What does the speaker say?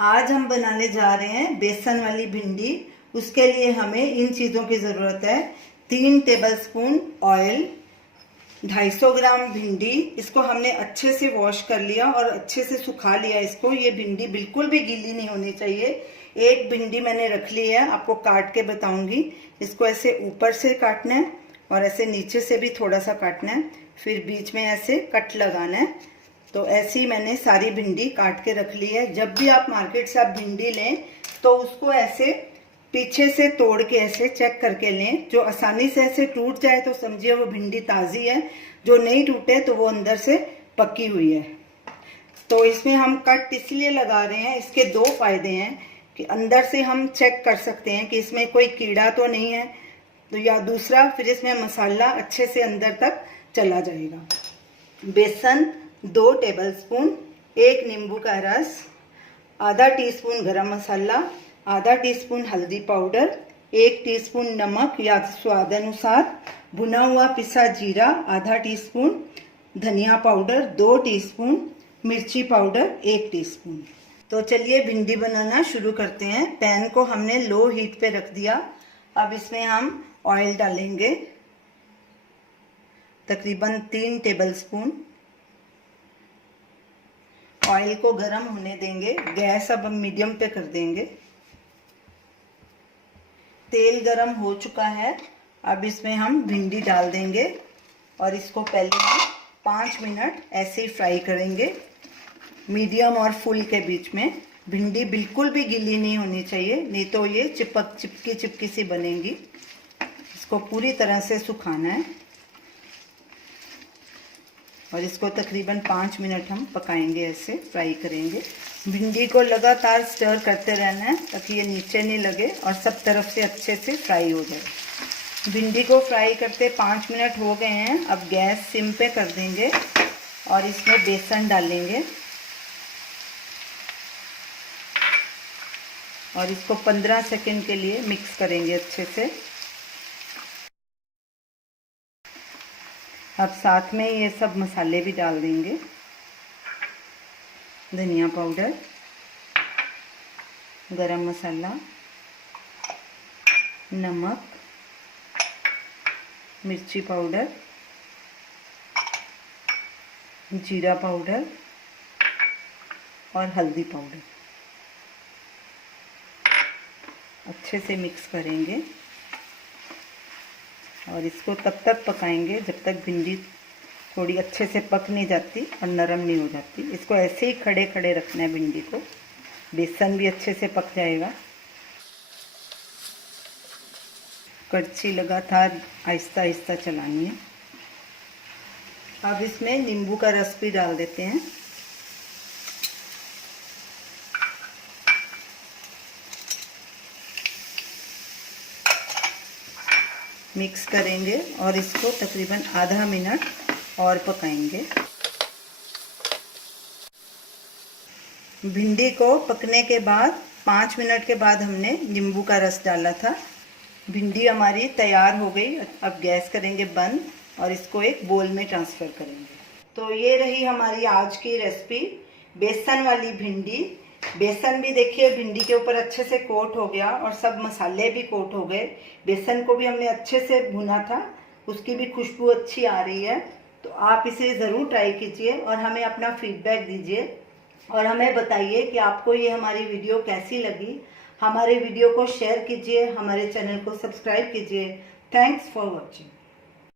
आज हम बनाने जा रहे हैं बेसन वाली भिंडी। उसके लिए हमें इन चीज़ों की ज़रूरत है। 3 टेबलस्पून ऑयल, 250 ग्राम भिंडी। इसको हमने अच्छे से वॉश कर लिया और अच्छे से सुखा लिया इसको। ये भिंडी बिल्कुल भी गीली नहीं होनी चाहिए। एक भिंडी मैंने रख ली है, आपको काट के बताऊंगी। इसको ऐसे ऊपर से काटना है और ऐसे नीचे से भी थोड़ा सा काटना है, फिर बीच में ऐसे कट लगाना है। तो ऐसे ही मैंने सारी भिंडी काट के रख ली है। जब भी आप मार्केट से आप भिंडी लें तो उसको ऐसे पीछे से तोड़ के ऐसे चेक करके लें। जो आसानी से ऐसे टूट जाए तो समझिए वो भिंडी ताज़ी है, जो नहीं टूटे तो वो अंदर से पकी हुई है। तो इसमें हम कट इसलिए लगा रहे हैं, इसके 2 फायदे हैं कि अंदर से हम चेक कर सकते हैं कि इसमें कोई कीड़ा तो नहीं है, तो या दूसरा फिर इसमें मसाला अच्छे से अंदर तक चला जाएगा। बेसन 2 टेबलस्पून, 1 नींबू का रस, आधा टीस्पून गरम मसाला, आधा टीस्पून हल्दी पाउडर, 1 टीस्पून नमक या स्वाद अनुसार, भुना हुआ पिसा जीरा आधा टीस्पून, धनिया पाउडर 2 टीस्पून, मिर्ची पाउडर 1 टीस्पून। तो चलिए भिंडी बनाना शुरू करते हैं। पैन को हमने लो हीट पे रख दिया। अब इसमें हम ऑयल डालेंगे, तकरीबन 3 टेबलस्पून। ऑयल को गर्म होने देंगे। गैस अब हम मीडियम पे कर देंगे। तेल गर्म हो चुका है। अब इसमें हम भिंडी डाल देंगे और इसको पहले हम 5 मिनट ऐसे ही फ्राई करेंगे, मीडियम और फुल के बीच में। भिंडी बिल्कुल भी गीली नहीं होनी चाहिए, नहीं तो ये चिपकी सी बनेगी। इसको पूरी तरह से सुखाना है और इसको तकरीबन 5 मिनट हम पकाएंगे, ऐसे फ्राई करेंगे। भिंडी को लगातार स्टर करते रहना है ताकि ये नीचे नहीं लगे और सब तरफ से अच्छे से फ्राई हो जाए। भिंडी को फ्राई करते 5 मिनट हो गए हैं। अब गैस सिम पे कर देंगे और इसमें बेसन डालेंगे और इसको 15 सेकंड के लिए मिक्स करेंगे अच्छे से। अब साथ में ये सब मसाले भी डाल देंगे, धनिया पाउडर, गरम मसाला, नमक, मिर्ची पाउडर, जीरा पाउडर और हल्दी पाउडर। अच्छे से मिक्स करेंगे और इसको तब तक पकाएंगे जब तक भिंडी थोड़ी अच्छे से पक नहीं जाती और नरम नहीं हो जाती। इसको ऐसे ही खड़े खड़े रखना है भिंडी को, बेसन भी अच्छे से पक जाएगा। कड़छी लगातार आहिस्ता आहिस्ता चलानी है। अब इसमें नींबू का रस भी डाल देते हैं। मिक्स करेंगे और इसको तकरीबन आधा मिनट और पकाएंगे। भिंडी को पकने के बाद 5 मिनट के बाद हमने नींबू का रस डाला था। भिंडी हमारी तैयार हो गई। अब गैस करेंगे बंद और इसको एक बोल में ट्रांसफ़र करेंगे। तो ये रही हमारी आज की रेसिपी, बेसन वाली भिंडी। बेसन भी देखिए भिंडी के ऊपर अच्छे से कोट हो गया और सब मसाले भी कोट हो गए। बेसन को भी हमने अच्छे से भुना था, उसकी भी खुशबू अच्छी आ रही है। तो आप इसे ज़रूर ट्राई कीजिए और हमें अपना फीडबैक दीजिए और हमें बताइए कि आपको ये हमारी वीडियो कैसी लगी। हमारे वीडियो को शेयर कीजिए, हमारे चैनल को सब्सक्राइब कीजिए। Thanks for watching.